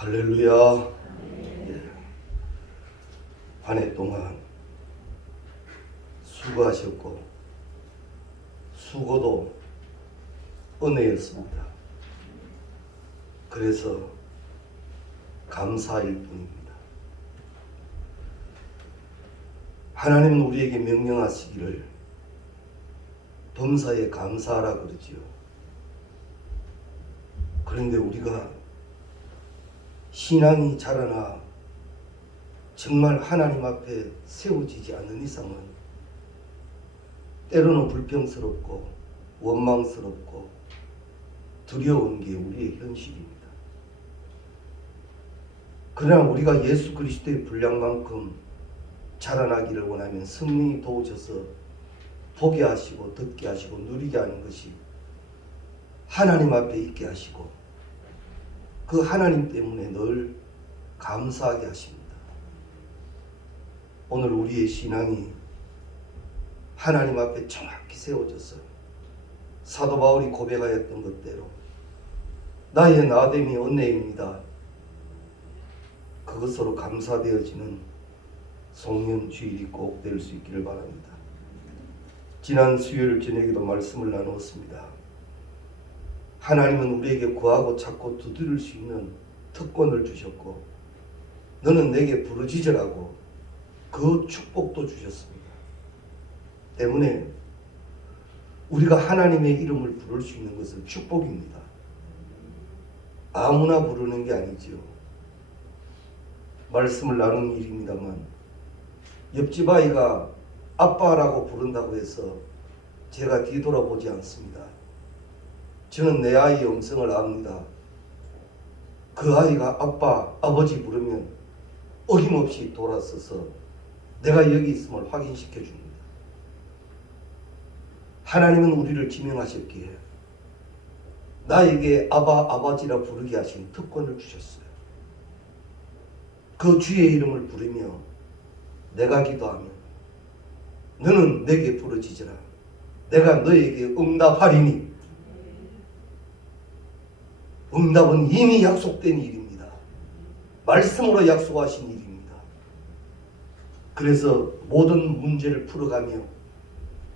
할렐루야. 예. 한 해 동안 수고하셨고 수고도 은혜였습니다. 그래서 감사일 뿐입니다. 하나님은 우리에게 명령하시기를 범사에 감사하라 그러지요. 그런데 우리가 신앙이 자라나 정말 하나님 앞에 세워지지 않는 이상은 때로는 불평스럽고 원망스럽고 두려운 게 우리의 현실입니다. 그러나 우리가 예수 그리스도의 분량만큼 자라나기를 원하면 성령이 도우셔서 보게 하시고 듣게 하시고 누리게 하는 것이 하나님 앞에 있게 하시고 그 하나님 때문에 늘 감사하게 하십니다. 오늘 우리의 신앙이 하나님 앞에 정확히 세워져서 사도 바울이 고백하였던 것대로 나의 나됨이 은혜입니다. 그것으로 감사되어지는 송년주일이 꼭 될 수 있기를 바랍니다. 지난 수요일 저녁에도 말씀을 나누었습니다. 하나님은 우리에게 구하고 찾고 두드릴 수 있는 특권을 주셨고 너는 내게 부르짖으라고 그 축복도 주셨습니다. 때문에 우리가 하나님의 이름을 부를 수 있는 것은 축복입니다. 아무나 부르는 게 아니지요. 말씀을 나누는 일입니다만 옆집 아이가 아빠라고 부른다고 해서 제가 뒤돌아보지 않습니다. 저는 내 아이의 음성을 압니다. 그 아이가 아빠, 아버지 부르면 어김없이 돌아서서 내가 여기 있음을 확인시켜 줍니다. 하나님은 우리를 지명하셨기에 나에게 아바, 아버지라 부르게 하신 특권을 주셨어요. 그 주의 이름을 부르며 내가 기도하면 너는 내게 부르짖으라. 내가 너에게 응답하리니. 응답은 이미 약속된 일입니다. 말씀으로 약속하신 일입니다. 그래서 모든 문제를 풀어가며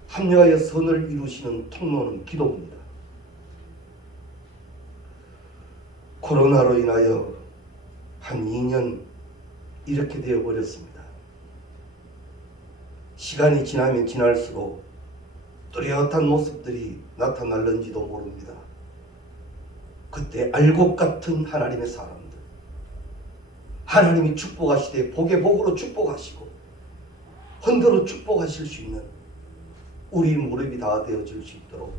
합력하여 선을 이루시는 통로는 기도입니다. 코로나로 인하여 한 2년 이렇게 되어버렸습니다. 시간이 지나면 지날수록 뚜렷한 모습들이 나타날는지도 모릅니다. 그때 알곡 같은 하나님의 사람들, 하나님이 축복하시되 복의 복으로 축복하시고 헌대로 축복하실 수 있는 우리 무릎이 다 되어질 수 있도록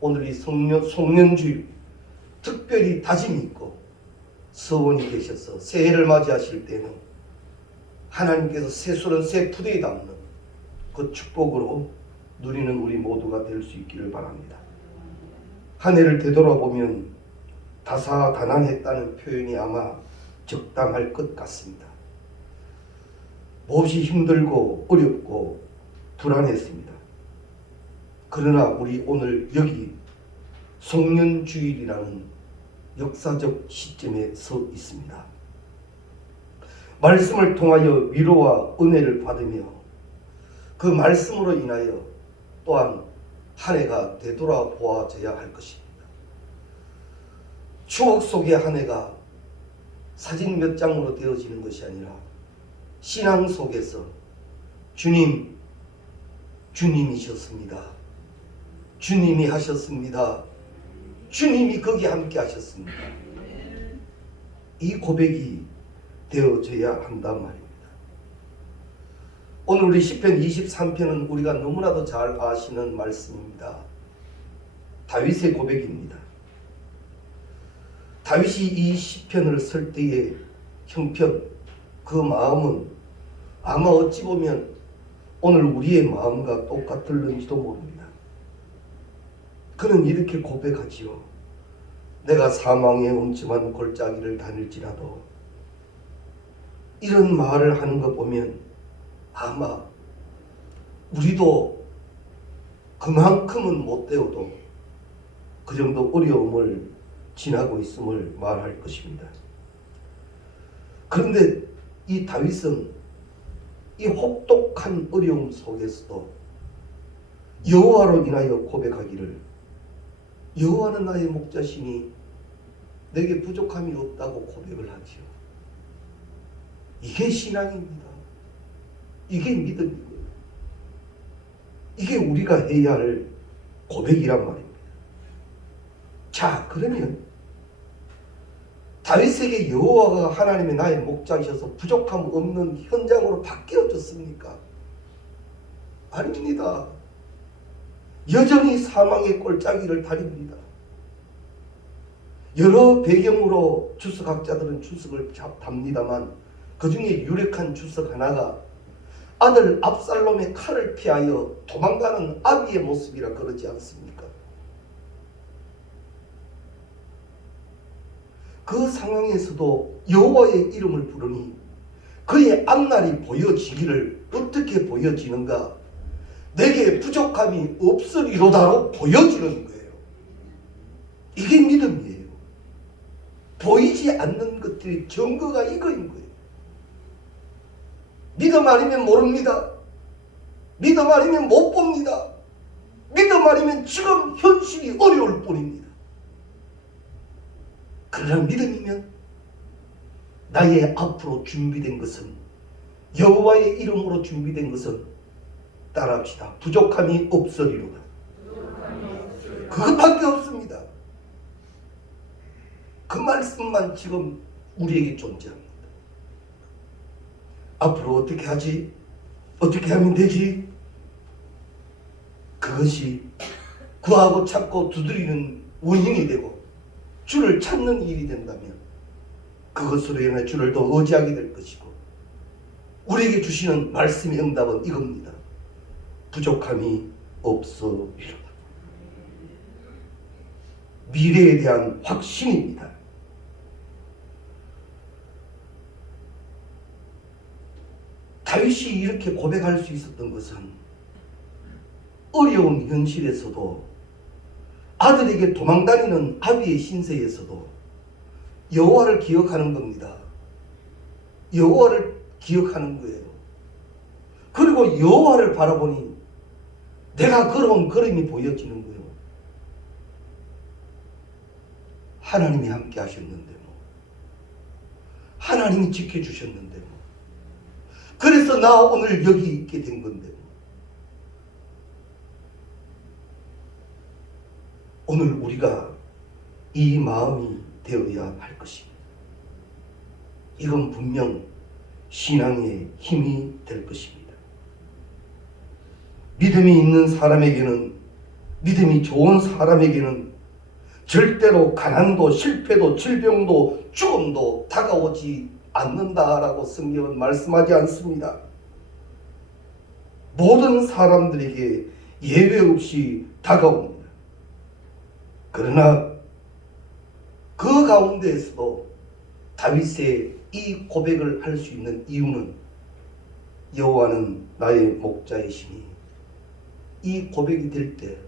오늘 이 송년주일 특별히 다짐이 있고 서원이 계셔서 새해를 맞이하실 때는 하나님께서 새술은 새 푸대에 담는 그 축복으로 누리는 우리 모두가 될 수 있기를 바랍니다. 한 해를 되돌아보면 다사다난했다는 표현이 아마 적당할 것 같습니다. 몹시 힘들고 어렵고 불안했습니다. 그러나 우리 오늘 여기 송년주일이라는 역사적 시점에 서 있습니다. 말씀을 통하여 위로와 은혜를 받으며 그 말씀으로 인하여 또한 한 해가 되돌아보아져야 할 것입니다. 추억 속의 한 해가 사진 몇 장으로 되어지는 것이 아니라 신앙 속에서 주님, 주님이셨습니다. 주님이 하셨습니다. 주님이 거기 함께 하셨습니다. 이 고백이 되어져야 한단 말입니다. 오늘 우리 시편 23편은 우리가 너무나도 잘 아시는 말씀입니다. 다윗의 고백입니다. 다윗이 이 시편을 쓸 때의 형편, 그 마음은 아마 어찌 보면 오늘 우리의 마음과 똑같을는지도 모릅니다. 그는 이렇게 고백하지요. 내가 사망의 음침한 골짜기를 다닐지라도. 이런 말을 하는 거 보면 아마 우리도 그만큼은 못 되어도 그 정도 어려움을 지나고 있음을 말할 것입니다. 그런데 이 다윗은 이 혹독한 어려움 속에서도 여호와로 인하여 고백하기를, 여호와는 나의 목자시니 내게 부족함이 없다고 고백을 하지요. 이게 신앙입니다. 이게 믿음이고요. 이게 우리가 해야 할 고백이란 말입니다. 자, 그러면 다윗에게 여호와가 하나님의 나의 목자이셔서 부족함 없는 현장으로 바뀌어졌습니까? 아닙니다. 여전히 사망의 꼴짜기를 다립니다. 여러 배경으로 주석학자들은 주석을 답니다만 그 중에 유력한 주석 하나가 아들 압살롬의 칼을 피하여 도망가는 아비의 모습이라 그러지 않습니까? 그 상황에서도 여호와의 이름을 부르니 그의 앞날이 보여지기를, 어떻게 보여지는가? 내게 부족함이 없으리로다로 보여지는 거예요. 이게 믿음이에요. 보이지 않는 것들의 증거가 이거인 거예요. 믿음 아니면 모릅니다. 믿음 아니면 못 봅니다. 믿음 아니면 지금 현실이 어려울 뿐입니다. 그러나 믿음이면 나의 앞으로 준비된 것은, 여호와의 이름으로 준비된 것은, 따라합시다. 부족함이 없으리로다. 그것밖에 없습니다. 그 말씀만 지금 우리에게 존재합니다. 앞으로 어떻게 하지? 어떻게 하면 되지? 그것이 구하고 찾고 두드리는 원인이 되고 주를 찾는 일이 된다면 그것으로 인해 주를 더 의지하게 될 것이고, 우리에게 주시는 말씀의 응답은 이겁니다. 부족함이 없으리로다. 미래에 대한 확신입니다. 다윗이 이렇게 고백할 수 있었던 것은 어려운 현실에서도, 아들에게 도망다니는 아비의 신세에서도 여호와를 기억하는 겁니다. 여호와를 기억하는 거예요. 그리고 여호와를 바라보니 내가 걸어온 걸음이 보여지는 거예요. 하나님이 함께 하셨는데 뭐, 하나님이 지켜주셨는데 뭐, 그래서 나 오늘 여기 있게 된 건데 뭐. 오늘 우리가 이 마음이 되어야 할 것입니다. 이건 분명 신앙의 힘이 될 것입니다. 믿음이 있는 사람에게는, 믿음이 좋은 사람에게는 절대로 가난도 실패도 질병도 죽음도 다가오지 않는다라고 성경은 말씀하지 않습니다. 모든 사람들에게 예외 없이 다가옵니다. 그러나 그 가운데에서도 다윗의 이 고백을 할 수 있는 이유는 여호와는 나의 목자이시니, 이 고백이 될 때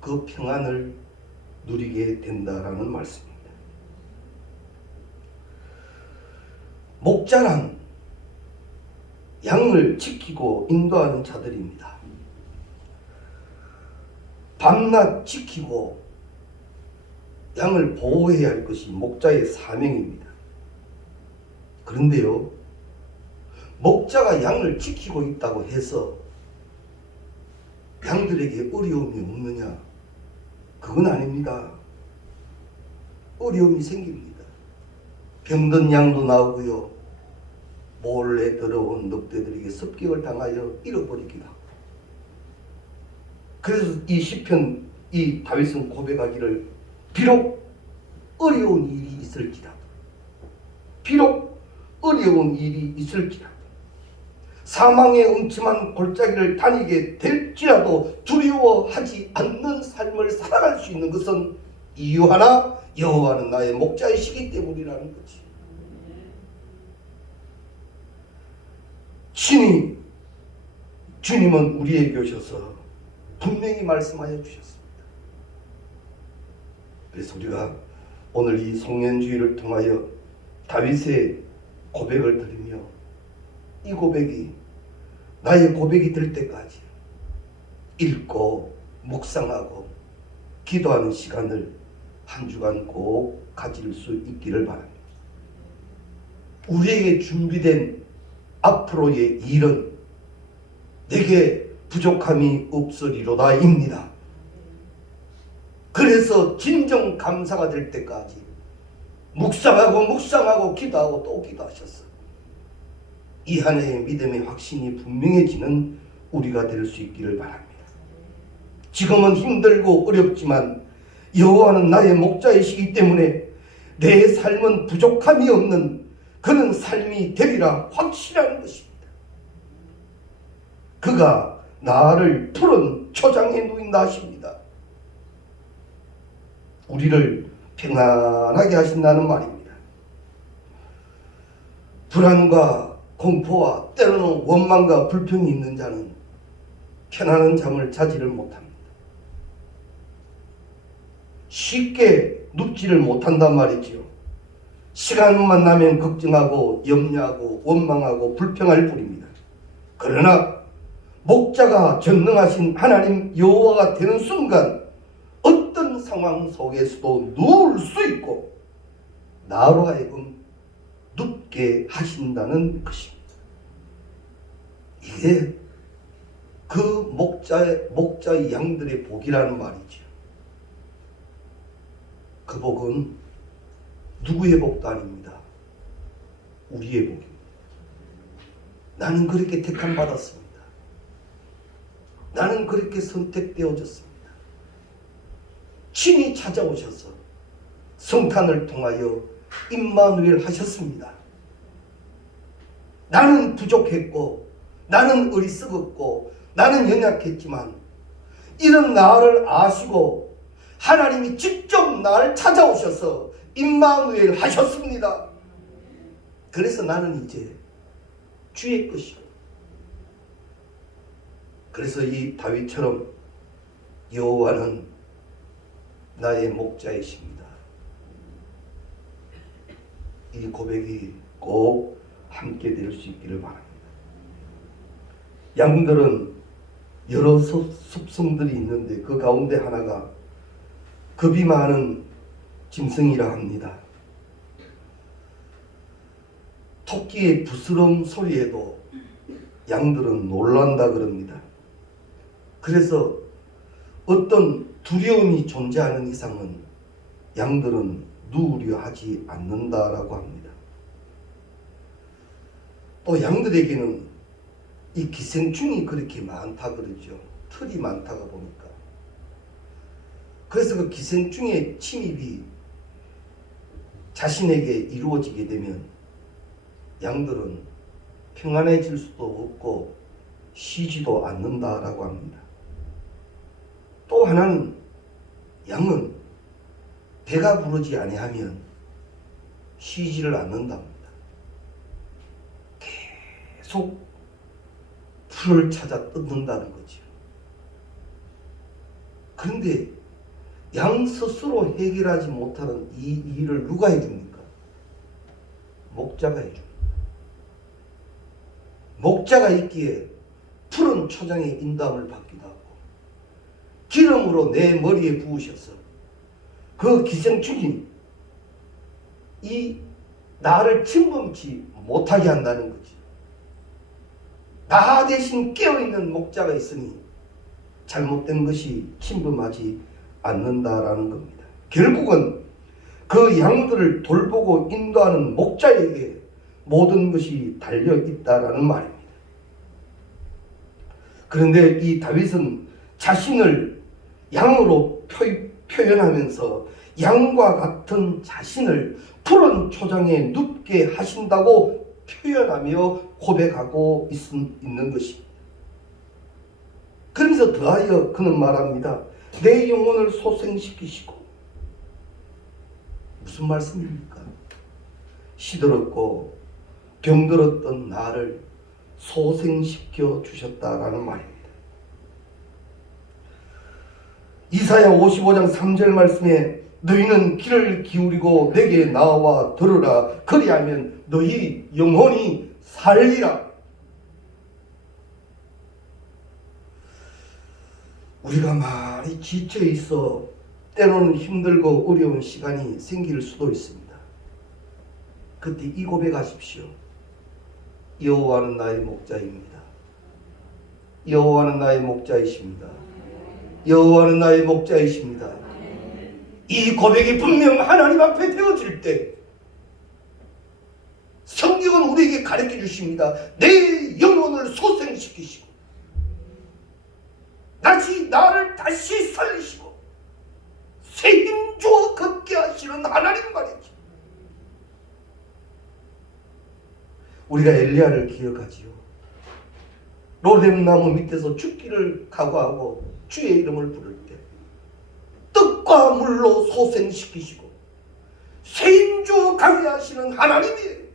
그 평안을 누리게 된다라는 말씀입니다. 목자란 양을 지키고 인도하는 자들입니다. 밤낮 지키고 양을 보호해야 할 것이 목자의 사명입니다. 그런데요, 목자가 양을 지키고 있다고 해서 양들에게 어려움이 없느냐? 그건 아닙니다. 어려움이 생깁니다. 병든 양도 나오고요, 몰래 들어온 늑대들에게 습격을 당하여 잃어버리기도 하고. 그래서 이 시편, 이 다윗은 고백하기를, 비록 어려운 일이 있을지라도, 비록 어려운 일이 있을지라도, 사망의 음침한 골짜기를 다니게 될지라도 두려워하지 않는 삶을 살아갈 수 있는 것은 이유 하나, 여호와는 나의 목자이시기 때문이라는 거지. 친히 주님은 우리에게 오셔서 분명히 말씀하여 주셨습니다. 그래서 우리가 오늘 이 송년주의를 통하여 다윗의 고백을 드리며 이 고백이 나의 고백이 될 때까지 읽고 묵상하고 기도하는 시간을 한 주간 꼭 가질 수 있기를 바랍니다. 우리에게 준비된 앞으로의 일은 내게 부족함이 없으리로다입니다. 그래서 진정 감사가 될 때까지 묵상하고 기도하고 또 기도하셨어. 이 한 해의 믿음의 확신이 분명해지는 우리가 될 수 있기를 바랍니다. 지금은 힘들고 어렵지만 여호와는 나의 목자이시기 때문에 내 삶은 부족함이 없는 그런 삶이 되리라 확실한 것입니다. 그가 나를 푸른 초장에 누인다 하십니다. 우리를 평안하게 하신다는 말입니다. 불안과 공포와 때로는 원망과 불평이 있는 자는 편안한 잠을 자지를 못합니다. 쉽게 눕지를 못한단 말이지요. 시간만 나면 걱정하고 염려하고 원망하고 불평할 뿐입니다. 그러나 목자가 전능하신 하나님 여호와가 되는 순간 어떤 상황 속에서도 누울 수 있고 나로 하여금 눕게 하신다는 것입니다. 이게 그 목자의 양들의 복이라는 말이죠. 그 복은 누구의 복도 아닙니다. 우리의 복입니다. 나는 그렇게 택함 받았습니다. 나는 그렇게 선택되어졌습니다. 친히 찾아오셔서 성탄을 통하여 임마누엘 하셨습니다. 나는 부족했고 나는 어리석었고 나는 연약했지만 이런 나를 아시고 하나님이 직접 나를 찾아오셔서 임마누엘 하셨습니다. 그래서 나는 이제 주의 것이요. 그래서 이 다윗처럼 여호와는 나의 목자이십니다. 이 고백이 꼭 함께 될 수 있기를 바랍니다. 양들은 여러 습성들이 있는데 그 가운데 하나가 겁이 많은 짐승이라 합니다. 토끼의 부스럼 소리에도 양들은 놀란다 그럽니다. 그래서 어떤 두려움이 존재하는 이상은 양들은 누우려 하지 않는다라고 합니다. 또 양들에게는 이 기생충이 그렇게 많다 그러죠. 털이 많다가 보니까. 그래서 그 기생충의 침입이 자신에게 이루어지게 되면 양들은 평안해질 수도 없고 쉬지도 않는다라고 합니다. 또 하나는 양은 배가 부르지 아니하면 쉬지를 않는답니다. 계속 풀을 찾아 뜯는다는 거죠. 그런데 양 스스로 해결하지 못하는 이 일을 누가 해줍니까? 목자가 해줍니다. 목자가 있기에 푸른 초장의 인도함을 받기도 하고 기름으로 내 머리에 부으셔서 그 기생충이 이 나를 침범치 못하게 한다는 거지. 나 대신 깨어있는 목자가 있으니 잘못된 것이 침범하지 않는다라는 겁니다. 결국은 그 양들을 돌보고 인도하는 목자에게 모든 것이 달려있다라는 말입니다. 그런데 이 다윗은 자신을 양으로 표현하면서 양과 같은 자신을 푸른 초장에 눕게 하신다고 표현하며 고백하고 있는 것입니다. 그러면서 더하여 그는 말합니다. 내 영혼을 소생시키시고. 무슨 말씀입니까? 시들었고 병들었던 나를 소생시켜 주셨다라는 말입니다. 이사야 55장 3절 말씀에 너희는 귀를 기울이고 내게 나와 들으라. 그리하면 너희 영혼이 살리라. 우리가 많이 지쳐 있어 때로는 힘들고 어려운 시간이 생길 수도 있습니다. 그때 이 고백하십시오. 여호와는 나의 목자입니다. 여호와는 나의 목자이십니다. 여호와는 나의 목자이십니다. 이 고백이 분명 하나님 앞에 되어질 때 성경은 우리에게 가르쳐 주십니다. 내 영혼을 소생시키시고 나를 다시 살리시고 새 힘 주어 걷게 하시는 하나님 말이죠. 우리가 엘리야를 기억하지요. 로뎀나무 밑에서 죽기를 각오하고 주의 이름을 부를 때 떡과 물로 소생시키시고 새 힘 주어 가게 하시는 하나님이에요.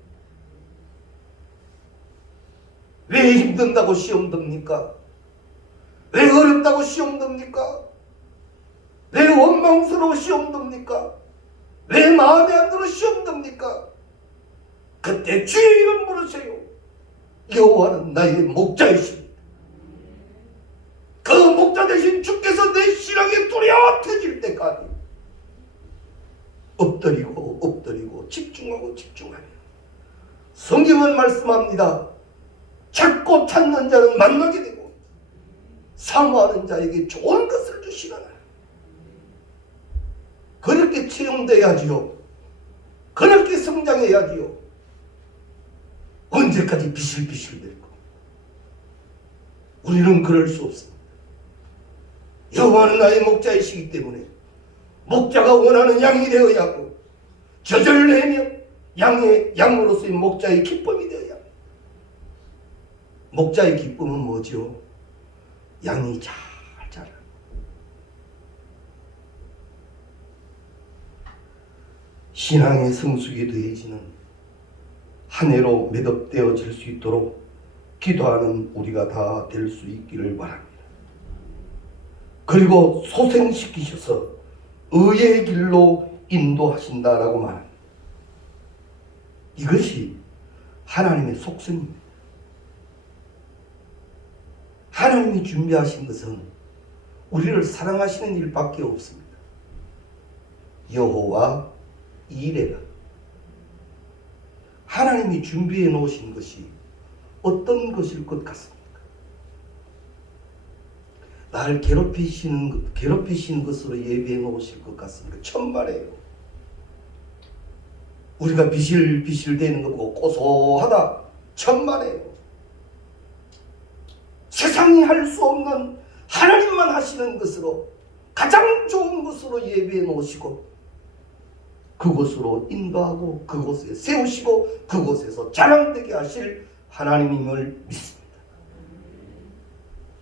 왜 힘든다고 시험 듭니까? 왜 어렵다고 시험 듭니까? 왜 원망스러워 시험 듭니까? 왜 마음에 안 들어 시험 듭니까? 그때 주의 이름 부르세요. 여호와는 나의 목자이십니다. 그 목자 대신 주께서 내 신앙에 뚜렷해질 때까지 엎드리고 집중하며 성경은 말씀합니다. 찾고 찾는 자는 만나게 되고 사모하는 자에게 좋은 것을 주시나라. 그렇게 채용돼야지요. 그렇게 성장해야지요. 언제까지 비실비실 될 거? 우리는 그럴 수 없습니다. 여호와는 나의 목자이시기 때문에 목자가 원하는 양이 되어야 하고 젖을 내며 양으로서의 목자의 기쁨이 되어야 합니다. 목자의 기쁨은 뭐죠? 양이 잘 자라. 신앙의 성숙이 되어지는 한 해로 매듭되어질 수 있도록 기도하는 우리가 다 될 수 있기를 바랍니다. 그리고 소생시키셔서 의의 길로 인도하신다라고 말합니다. 이것이 하나님의 속성입니다. 하나님이 준비하신 것은 우리를 사랑하시는 일밖에 없습니다. 여호와 이레라. 하나님이 준비해 놓으신 것이 어떤 것일 것 같습니까? 나를 괴롭히시는 것으로 예비해 놓으실 것 같습니까? 천만에요. 우리가 비실비실 대는 거 보고 고소하다. 천만에요. 세상이 할 수 없는 하나님만 하시는 것으로 가장 좋은 것으로 예비해 놓으시고 그곳으로 인도하고 그곳에 세우시고 그곳에서 자랑되게 하실 하나님임을 믿습니다.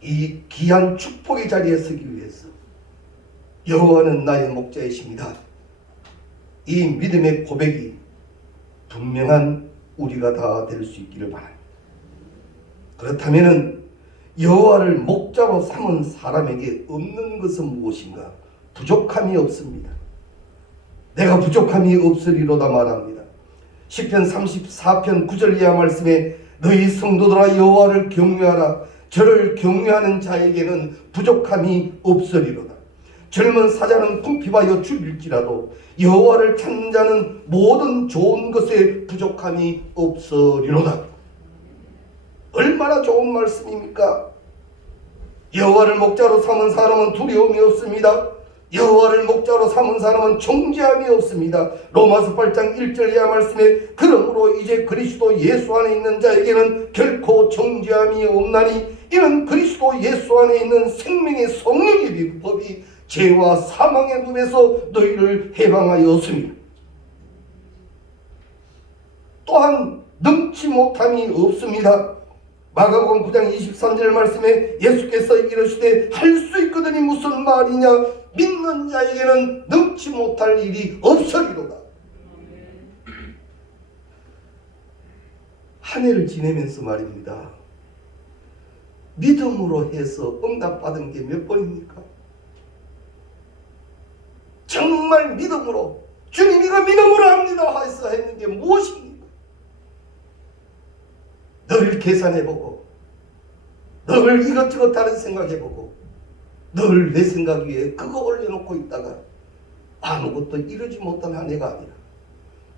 이 귀한 축복의 자리에 서기 위해서 여호와는 나의 목자이십니다. 이 믿음의 고백이 분명한 우리가 다 될 수 있기를 바랍니다. 그렇다면 여호와를 목자로 삼은 사람에게 없는 것은 무엇인가? 부족함이 없습니다. 내가 부족함이 없으리로다 말합니다. 시편 34편 9절 이하 말씀에 너희 성도들아 여호와를 경외하라. 저를 경외하는 자에게는 부족함이 없으리로다. 젊은 사자는 궁핍하여 죽일지라도 여호와를 찾는 자는 모든 좋은 것에 부족함이 없으리로다. 얼마나 좋은 말씀입니까? 여호와를 목자로 삼은 사람은 두려움이 없습니다. 여호와를 목자로 삼은 사람은 정죄함이 없습니다. 로마서 8장 1절 이하 말씀에 그러므로 이제 그리스도 예수 안에 있는 자에게는 결코 정죄함이 없나니 이는 그리스도 예수 안에 있는 생명의 성령의 비법이 죄와 사망의 늪에서 너희를 해방하였습니다. 또한 능치 못함이 없습니다. 마가복음 9장 23절 말씀에 예수께서 이르시되 할 수 있거든이 무슨 말이냐? 믿는 자에게는 능치 못할 일이 없으리로다. 한 해를 지내면서 말입니다. 믿음으로 해서 응답받은 게 몇 번입니까? 정말 정말 믿음으로 주님 이거 믿음으로 합니다 해서 했는 게 무엇입니까? 늘 계산해보고 늘 이것저것 다른 생각해보고 늘 내 생각 위에 그거 올려놓고 있다가 아무것도 이루지 못한 한 해가 아니라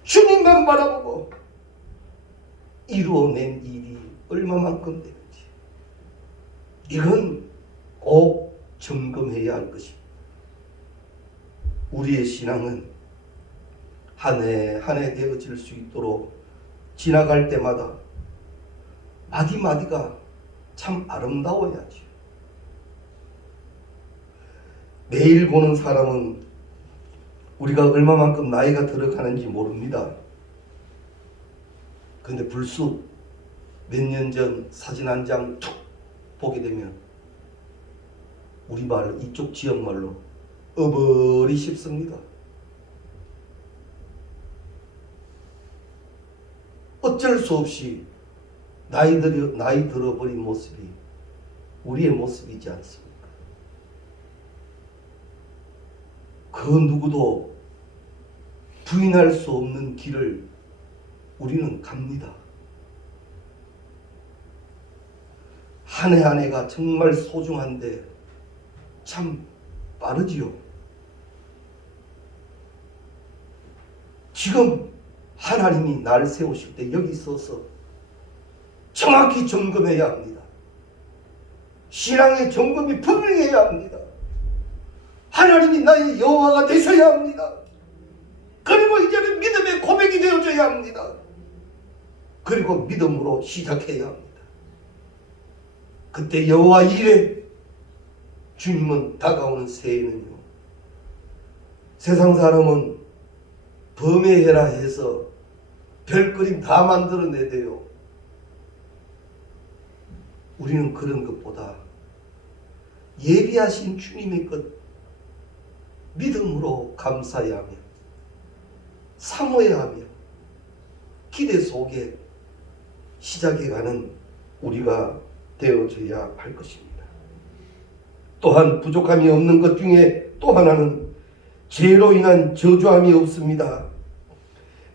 주님만 바라보고 이루어낸 일이 얼마만큼 되는지 이건 꼭 점검해야 할 것입니다. 우리의 신앙은 한 해 한 해 되어질 수 있도록 지나갈 때마다 마디마디가 참 아름다워야지. 매일 보는 사람은 우리가 얼마만큼 나이가 들어가는지 모릅니다. 근데 불쑥 몇 년 전 사진 한 장 툭 보게 되면 우리말 이쪽 지역말로 어버리 싶습니다. 어쩔 수 없이 나이 들어버린 모습이 우리의 모습이지 않습니까? 그 누구도 부인할 수 없는 길을 우리는 갑니다. 한 해 한 해가 정말 소중한데 참 빠르지요. 지금 하나님이 나를 세우실 때 여기 서서 정확히 점검해야 합니다. 신앙의 점검이 분명해야 합니다. 하나님이 나의 여호와가 되셔야 합니다. 그리고 이제는 믿음의 고백이 되어져야 합니다. 그리고 믿음으로 시작해야 합니다. 그때 여호와 이래 주님은 다가오는 새해는요, 세상 사람은 범해해라 해서 별그림 다 만들어내대요. 우리는 그런 것보다 예비하신 주님의 것 믿음으로 감사해야 하며 사모해야 하며 기대 속에 시작해가는 우리가 되어져야 할 것입니다. 또한 부족함이 없는 것 중에 또 하나는 죄로 인한 저주함이 없습니다.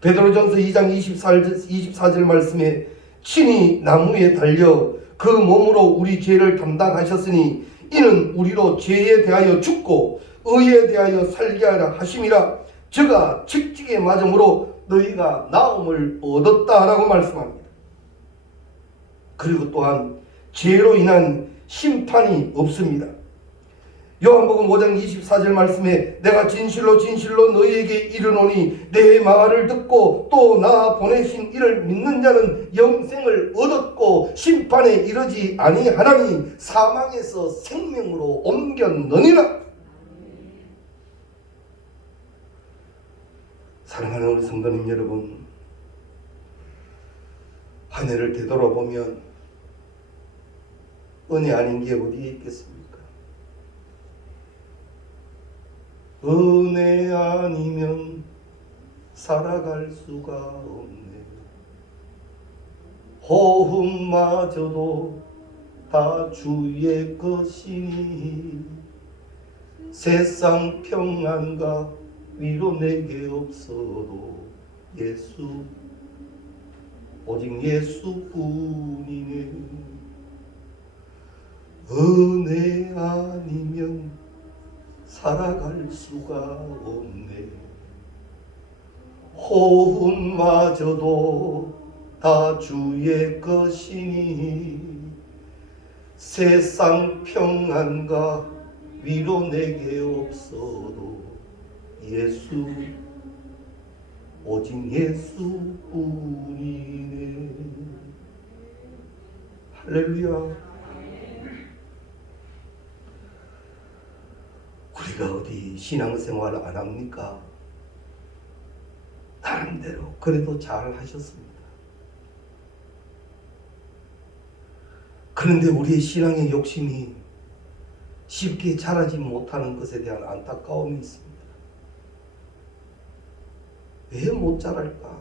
베드로전서 2장 24절 말씀에 친히 나무에 달려 그 몸으로 우리 죄를 담당하셨으니 이는 우리로 죄에 대하여 죽고 의에 대하여 살게 하라 하심이라. 저가 직직에 맞음으로 너희가 나음을 얻었다라고 말씀합니다. 그리고 또한 죄로 인한 심판이 없습니다. 요한복음 5장 24절 말씀에 내가 진실로 진실로 너희에게 이르노니 내 말을 듣고 또 나 보내신 이를 믿는 자는 영생을 얻었고 심판에 이르지 아니하나니 사망에서 생명으로 옮겼느니라. 사랑하는 우리 성도님 여러분, 한 해를 되돌아보면 은혜 아닌 게 어디에 있겠습니까? 은혜 아니면 살아갈 수가 없네. 호흡마저도 다 주의 것이니 세상 평안과 위로 내게 없어도 예수 오직 예수뿐이네. 은혜 아니면 살아갈 수가 없네. 호흡마저도 다 주의 것이니 세상 평안과 위로 내게 없어도 예수 오직 예수뿐이네. 할렐루야. 우리가 어디 신앙생활 안 합니까? 나름대로 그래도 잘 하셨습니다. 그런데 우리의 신앙의 욕심이 쉽게 자라지 못하는 것에 대한 안타까움이 있습니다. 왜 못 자랄까?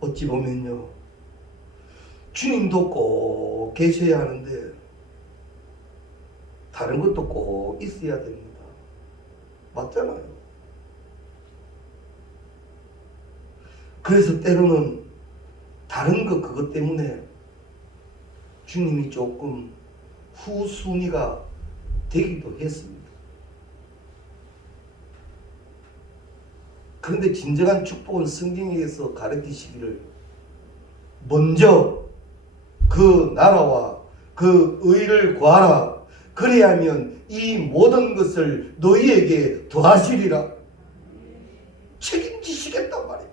어찌 보면요, 주님도 꼭 계셔야 하는데 다른 것도 꼭 있어야 됩니다. 맞잖아요. 그래서 때로는 다른 그것 때문에 주님이 조금 후순위가 되기도 했습니다. 그런데 진정한 축복은 성경에서 가르치시기를 먼저 그 나라와 그 의를 구하라. 그래야면 이 모든 것을 너희에게 더하시리라. 책임지시겠단 말이에요.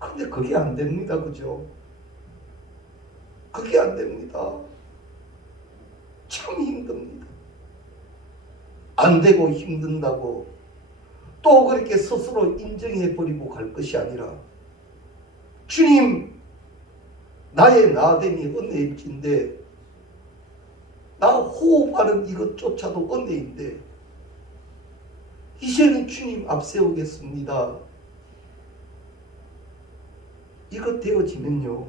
근데 그게 안 됩니다. 그죠? 그게 안 됩니다. 참 힘듭니다. 안 되고 힘든다고 또 그렇게 스스로 인정해버리고 갈 것이 아니라 주님, 나의 나됨이 은혜인데 나 호흡하는 이것조차도 은혜인데 이제는 주님 앞세우겠습니다. 이것 되어지면요,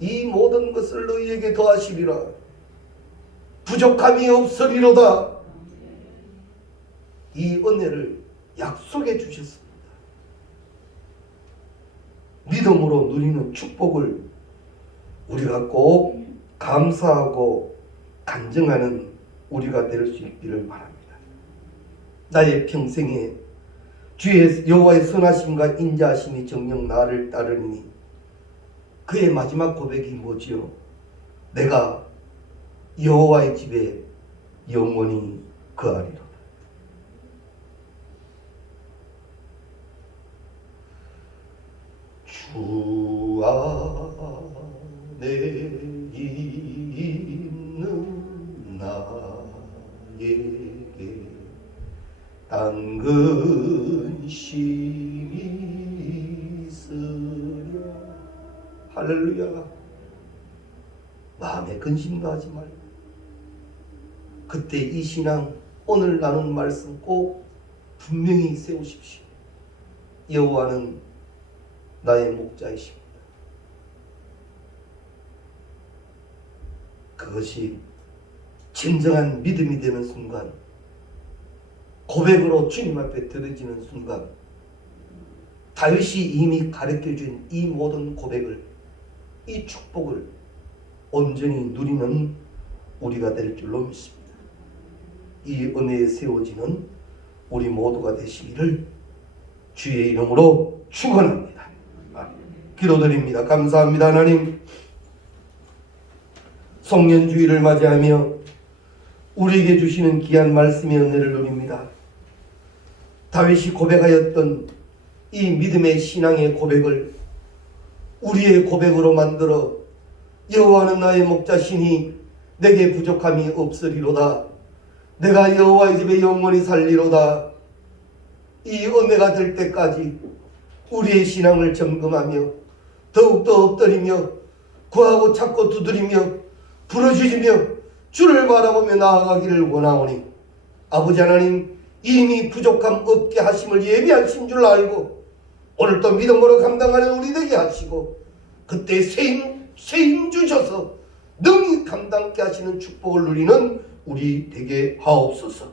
이 모든 것을 너희에게 더하시리라. 부족함이 없으리로다. 이 은혜를 약속해 주셨습니다. 믿음으로 누리는 축복을 우리가 꼭 감사하고 간증하는 우리가 될 수 있기를 바랍니다. 나의 평생에 주의 여호와의 선하심과 인자하심이 정녕 나를 따르니 그의 마지막 고백이 뭐지요? 내가 여호와의 집에 영원히 거하리로다. 주 안에 있는 나에게 당근심이 있으랴. 할렐루야. 마음에 근심도 하지 말고 그때 이 신앙, 오늘 나눈 말씀 꼭 분명히 세우십시오. 여호와는 나의 목자이십니다. 그것이 진정한 믿음이 되는 순간, 고백으로 주님 앞에 드려지는 순간, 다윗이 이미 가르쳐준 이 모든 고백을, 이 축복을 온전히 누리는 우리가 될 줄로 믿습니다. 이 은혜에 세워지는 우리 모두가 되시기를 주의 이름으로 축원합니다. 기도드립니다. 감사합니다. 하나님, 송년주의를 맞이하며 우리에게 주시는 귀한 말씀의 은혜를 누립니다. 다윗이 고백하였던 이 믿음의 신앙의 고백을 우리의 고백으로 만들어 여호와는 나의 목자시니 내게 부족함이 없으리로다. 내가 여호와의 집에 영원히 살리로다. 이 은혜가 될 때까지 우리의 신앙을 점검하며 더욱더 엎드리며 구하고 찾고 두드리며 부르짖으며 주를 바라보며 나아가기를 원하오니 아버지 하나님, 이미 부족함 없게 하심을 예비하신 줄 알고 오늘도 믿음으로 감당하는 우리 되게 하시고 그때 세임 주셔서 능히 감당케 하시는 축복을 누리는 우리 되게 하옵소서.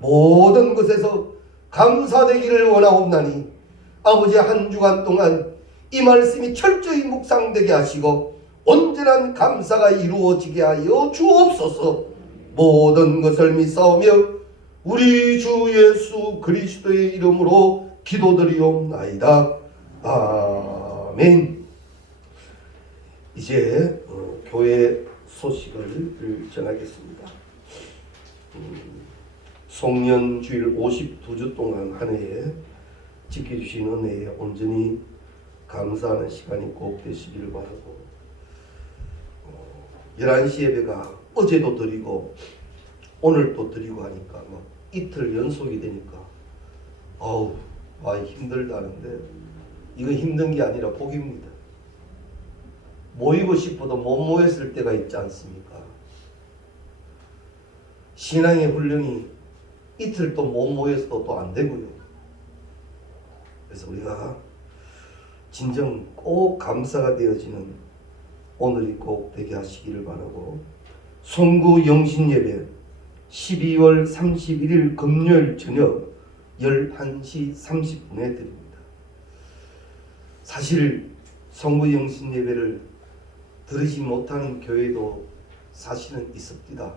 모든 것에서 감사되기를 원하옵나니 아버지, 한 주간 동안 이 말씀이 철저히 묵상되게 하시고 온전한 감사가 이루어지게 하여 주옵소서. 모든 것을 믿사오며 우리 주 예수 그리스도의 이름으로 기도드리옵나이다. 아멘. 이제 교회 소식을 전하겠습니다. 송년주일 52주 동안 한 해에 지켜주신 은혜에 온전히 감사하는 시간이 꼭 되시기를 바라고, 11시 예배가 어제도 드리고 오늘도 드리고 하니까 막 이틀 연속이 되니까 힘들다는데, 이거 힘든 게 아니라 복입니다. 모이고 싶어도 못 모였을 때가 있지 않습니까? 신앙의 훈련이 이틀 또 못 모여서도 또 안 되고요. 그래서 우리가 진정 꼭 감사가 되어지는 오늘이 꼭 되게 하시기를 바라고, 송구 영신 예배 12월 31일 금요일 저녁 11시 30분에 드립니다. 사실 성부 영신 예배를 들으지 못하는 교회도 사실은 있습니다.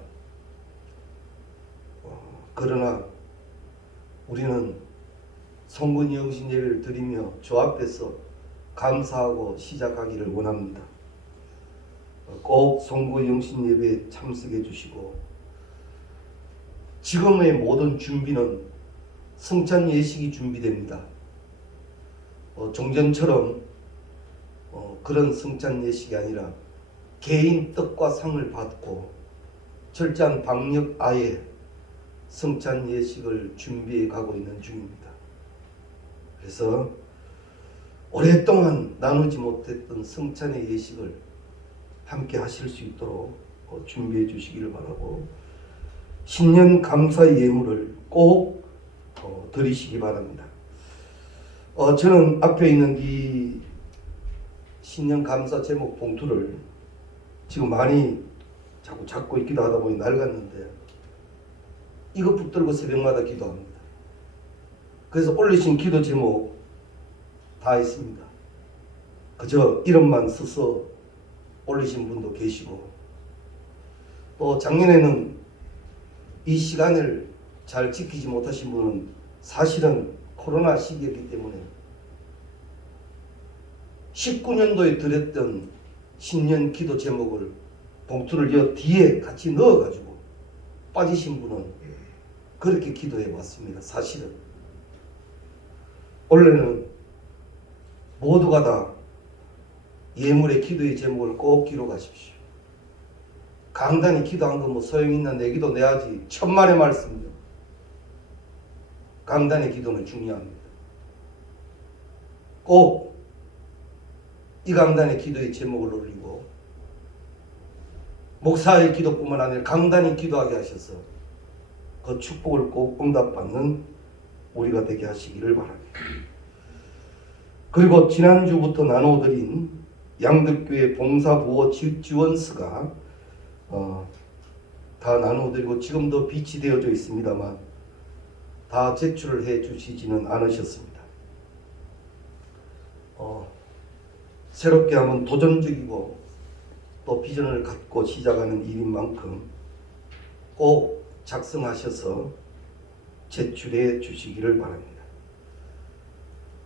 그러나 우리는 성부 영신 예배를 드리며 주 앞에서 감사하고 시작하기를 원합니다. 꼭 성부 영신 예배에 참석해 주시고, 지금의 모든 준비는 성찬 예식이 준비됩니다. 종전처럼 그런 성찬 예식이 아니라 개인 떡과 상을 받고 철저한 방역 아래 성찬 예식을 준비해 가고 있는 중입니다. 그래서 오랫동안 나누지 못했던 성찬의 예식을 함께 하실 수 있도록 준비해 주시기를 바라고, 신년 감사의 예물을 꼭 드리시기 바랍니다. 저는 앞에 있는 이 신년 감사 제목 봉투를 지금 많이 자꾸 잡고 있기도 하다 보니 낡았는데, 이거 붙들고 새벽마다 기도합니다. 그래서 올리신 기도 제목 다 있습니다. 그저 이름만 써서 올리신 분도 계시고, 또 작년에는 이 시간을 잘 지키지 못하신 분은 사실은 코로나 시기였기 때문에 19년도에 드렸던 신년 기도 제목을 봉투를 여 뒤에 같이 넣어가지고 빠지신 분은 그렇게 기도해 왔습니다. 사실은 원래는 모두가 다 예물의 기도의 제목을 꼭 기록하십시오. 강단이 기도한 거 뭐 소용있나, 내 기도 내야지, 천만의 말씀이요. 강단의 기도는 중요합니다. 꼭 이 강단의 기도의 제목을 올리고, 목사의 기도뿐만 아니라 강단이 기도하게 하셔서 그 축복을 꼭 응답받는 우리가 되게 하시기를 바랍니다. 그리고 지난주부터 나눠드린 양덕교회 봉사보호 지원서가 다 나눠드리고 지금도 비치되어져 있습니다만 다 제출을 해 주시지는 않으셨습니다. 새롭게 하면 도전적이고 또 비전을 갖고 시작하는 일인 만큼 꼭 작성하셔서 제출해 주시기를 바랍니다.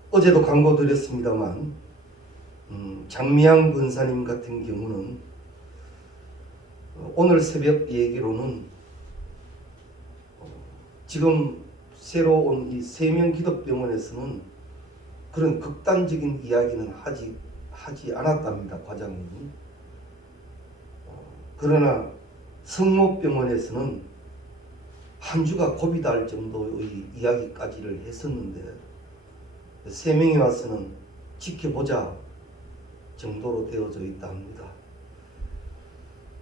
어제도 광고 드렸습니다만 장미양 권사님 같은 경우는 오늘 새벽 얘기로는 지금 새로 온 이 세명 기독병원에서는 그런 극단적인 이야기는 하지 않았답니다. 과장님이. 그러나 성모병원에서는 한 주가 고비달 정도의 이야기까지를 했었는데, 세 명이 와서는 지켜보자 정도로 되어져 있다 합니다.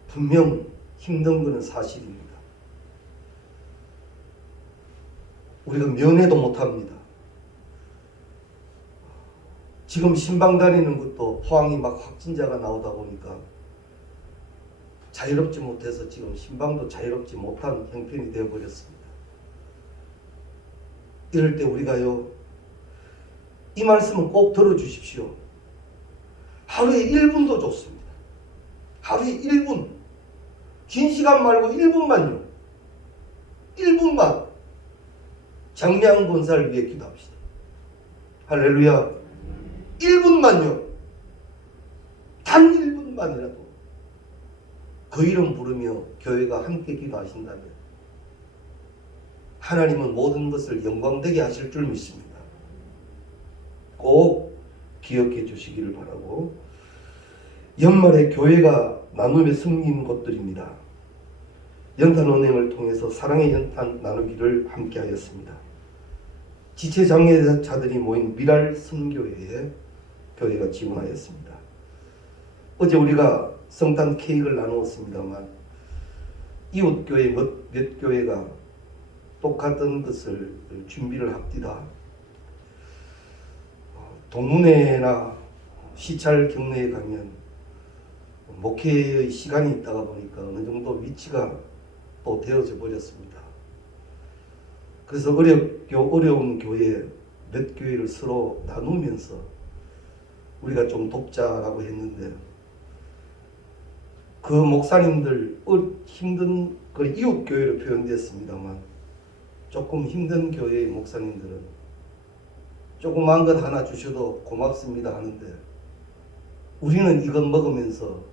분명 힘든 것은 사실입니다. 우리가 면회도 못합니다. 지금 신방 다니는 것도 포항이 막 확진자가 나오다 보니까 자유롭지 못해서 지금 신방도 자유롭지 못한 형편이 되어버렸습니다. 이럴 때 우리가요, 이 말씀은 꼭 들어주십시오. 하루에 1분도 좋습니다. 하루에 1분. 긴 시간 말고 1분만요. 1분만 장미양 권사를 위해 기도합시다. 할렐루야. 1분만요. 단 1분만이라도 그 이름 부르며 교회가 함께 기도하신다면 하나님은 모든 것을 영광되게 하실 줄 믿습니다. 꼭 기억해 주시기를 바라고, 연말에 교회가 나눔에 섬긴 것들입니다. 연탄은행을 통해서 사랑의 연탄 나누기를 함께 하였습니다. 지체장애자들이 모인 미랄 선교회에 교회가 지원하였습니다. 어제 우리가 성탄 케이크를 나누었습니다만 이웃교회 몇 교회가 똑같은 것을 준비를 합디다. 동문회나 시찰 경로에 가면 목회의 시간이 있다가 보니까 어느 정도 위치가 또 또 되어져 버렸습니다. 그래서 어려운 교회 몇 교회를 서로 나누면서 우리가 좀 돕자라고 했는데, 그 목사님들 힘든 그 이웃 교회로 표현됐습니다만, 조금 힘든 교회의 목사님들은 조그만 것 하나 주셔도 고맙습니다 하는데, 우리는 이것 먹으면서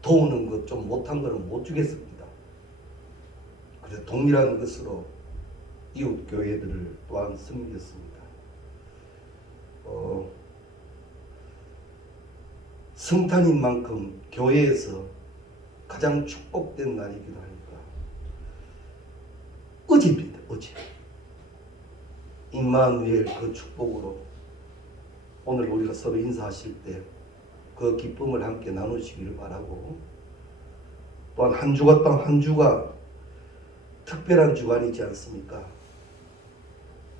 도우는 것 좀 못한 거는 못 주겠습니다. 그래서 동일한 것으로 이웃 교회들을 또한 섬겼습니다. 성탄인 만큼 교회에서 가장 축복된 날이기도 하니까 어제입니다. 어제 임마누엘 그 축복으로 오늘 우리가 서로 인사하실 때 그 기쁨을 함께 나누시기를 바라고, 또한 한 주가 또 한 주가 특별한 주간이지 않습니까?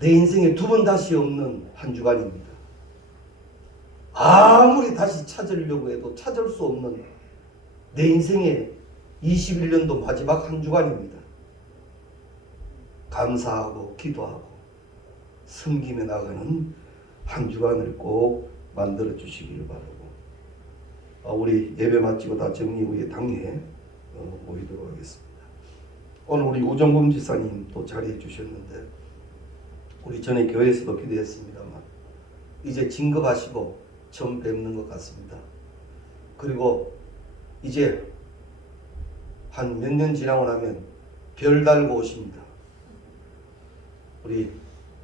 내 인생에 두 번 다시 없는 한 주간입니다. 아무리 다시 찾으려고 해도 찾을 수 없는 내 인생의 21년도 마지막 한 주간입니다. 감사하고 기도하고 섬김에 나가는 한 주간을 꼭 만들어 주시기를 바라고, 우리 예배 마치고 다 정리 후에 당회에 모이도록 하겠습니다. 오늘 우리 우정범 지사님 또 자리해 주셨는데, 우리 전에 교회에서도 기도했습니다만 이제 진급하시고 처음 뵙는 것 같습니다. 그리고 이제 한 몇 년 지나고 나면 별 달고 오십니다. 우리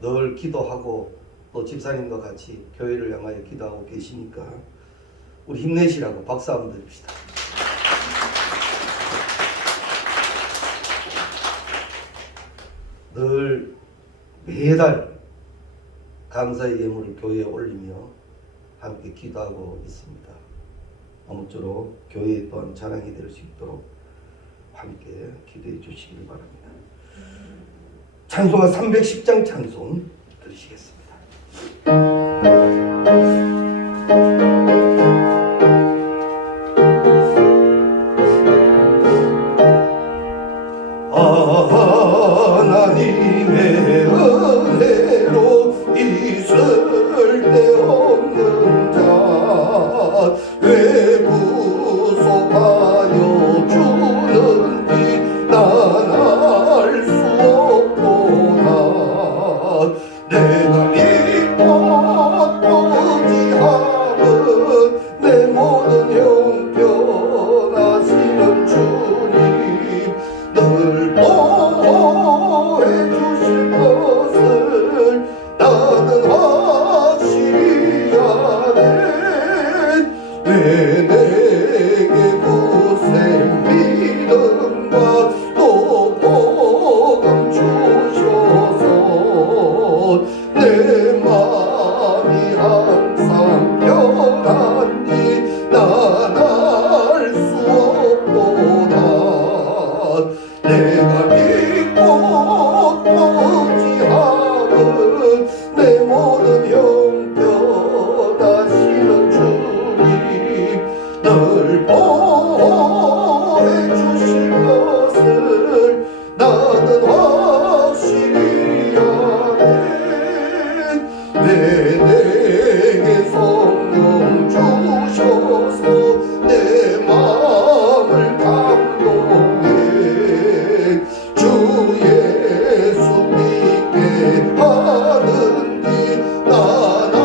늘 기도하고 또 집사님과 같이 교회를 향하여 기도하고 계시니까 우리 힘내시라고 박수 한번 드립시다. 늘 매달 감사의 예물을 교회에 올리며 함께 기도하고 있습니다. 아무쪼록 교회 또한 자랑이 될 수 있도록 함께 기도해 주시길 바랍니다. 찬송가 310장 찬송 들으시겠습니다. 하나님의 은혜로 있을 데 없는 자 왜 구속하여 주는지 난 알 수 없도다. 내가 믿고 의지하는 내 모든 형편하시는 주님, 늘 보호해 주실 것을 나는 확실하네. 왜 내게 구생 믿음과 또 복음 주셔서 내 마음이 항상 편한지 난 알 수 없도다. 내가 믿고 의지하는 내 모든 형편하시는 주님, 늘 보호해 주실 것을 나는 확실히 아네. 왜 내게 성령 주셔서 내 마음을 감동해 주 예수 믿게 하는지 난 알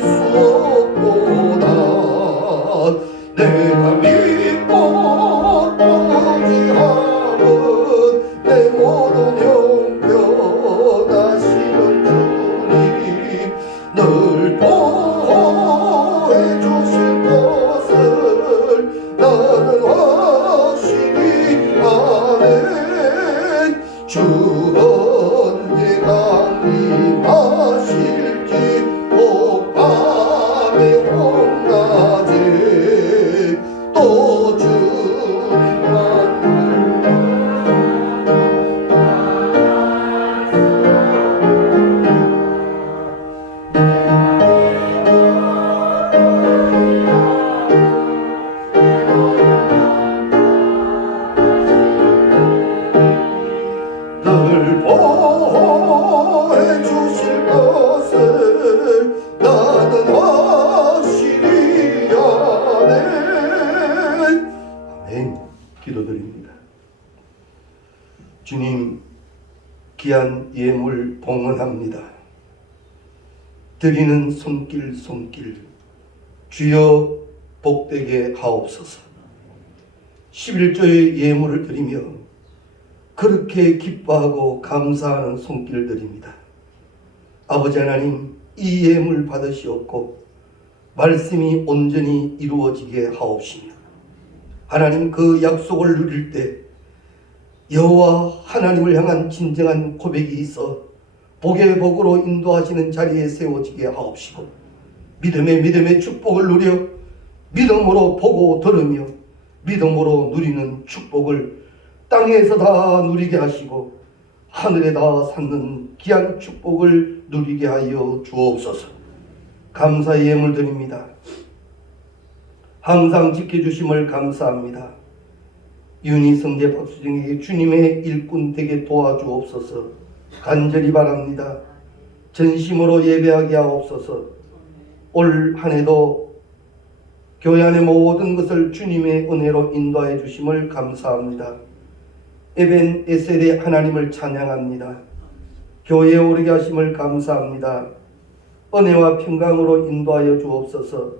수 없도다. 내가 믿고 의지하는 내 모든 형편하시는 주님, 늘 보호해 주실 것을 나는 확실히 아네. 주 언제 강림하실지 밤에 홍낮에 또 주님만 귀한 예물 봉헌합니다. 드리는 손길 주여 복되게 하옵소서. 11조의 예물을 드리며 그렇게 기뻐하고 감사하는 손길들입니다. 아버지 하나님, 이 예물 받으시옵고 말씀이 온전히 이루어지게 하옵시며 하나님, 그 약속을 누릴 때 여호와 하나님을 향한 진정한 고백이 있어 복의 복으로 인도하시는 자리에 세워지게 하옵시고 믿음의 축복을 누려 믿음으로 보고 들으며 믿음으로 누리는 축복을 땅에서 다 누리게 하시고 하늘에 다 쌓는 귀한 축복을 누리게 하여 주옵소서. 감사의 예물 드립니다. 항상 지켜주심을 감사합니다. 윤희 성재 박수정에게 주님의 일꾼 되게 도와주옵소서. 간절히 바랍니다. 전심으로 예배하게 하옵소서. 올 한해도 교회 안의 모든 것을 주님의 은혜로 인도해 주심을 감사합니다. 에벤 에셀의 하나님을 찬양합니다. 교회에 오르게 하심을 감사합니다. 은혜와 평강으로 인도하여 주옵소서.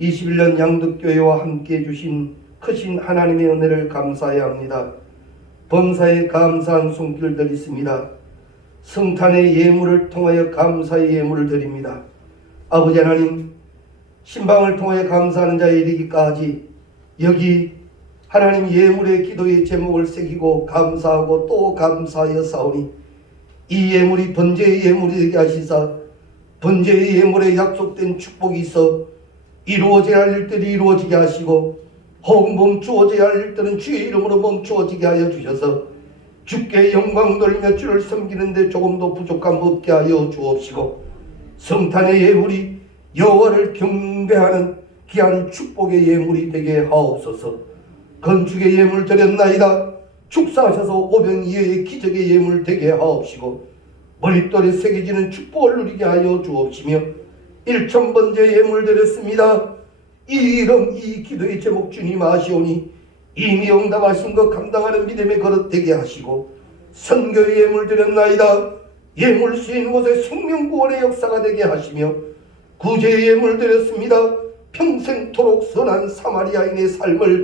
21년 양덕교회와 함께 해주신 크신 하나님의 은혜를 감사해야 합니다. 범사에 감사한 손길들 있습니다. 성탄의 예물을 통하여 감사의 예물을 드립니다. 아버지 하나님, 신방을 통하여 감사하는 자에 이르기까지 여기 하나님 예물의 기도의 제목을 새기고 감사하고 또 감사하여 사오니 이 예물이 번제의 예물이 되게 하시사 번제의 예물에 약속된 축복이 있어 이루어져야 할 일들이 이루어지게 하시고 혹 멈추어져야 할 일들은 주의 이름으로 멈추어지게 하여 주셔서 주께 영광 돌리며 주를 섬기는데 조금도 부족함 없게 하여 주옵시고 성탄의 예물이 여호와를 경배하는 귀한 축복의 예물이 되게 하옵소서. 건축의 예물 드렸나이다. 축사하셔서 오병이어의 기적의 예물 되게 하옵시고 머릿돌에 새겨지는 축복을 누리게 하여 주옵시며 1000번째 예물 드렸습니다. 이 이름 이 기도의 제목 주님 아시오니 이미 응답하신 것 감당하는 믿음의 거릇 되게 하시고 선교의 예물 드렸나이다. 예물 쓰인 곳에 생명구원의 역사가 되게 하시며 구제의 예물 드렸습니다. 평생토록 선한 사마리아인의 삶을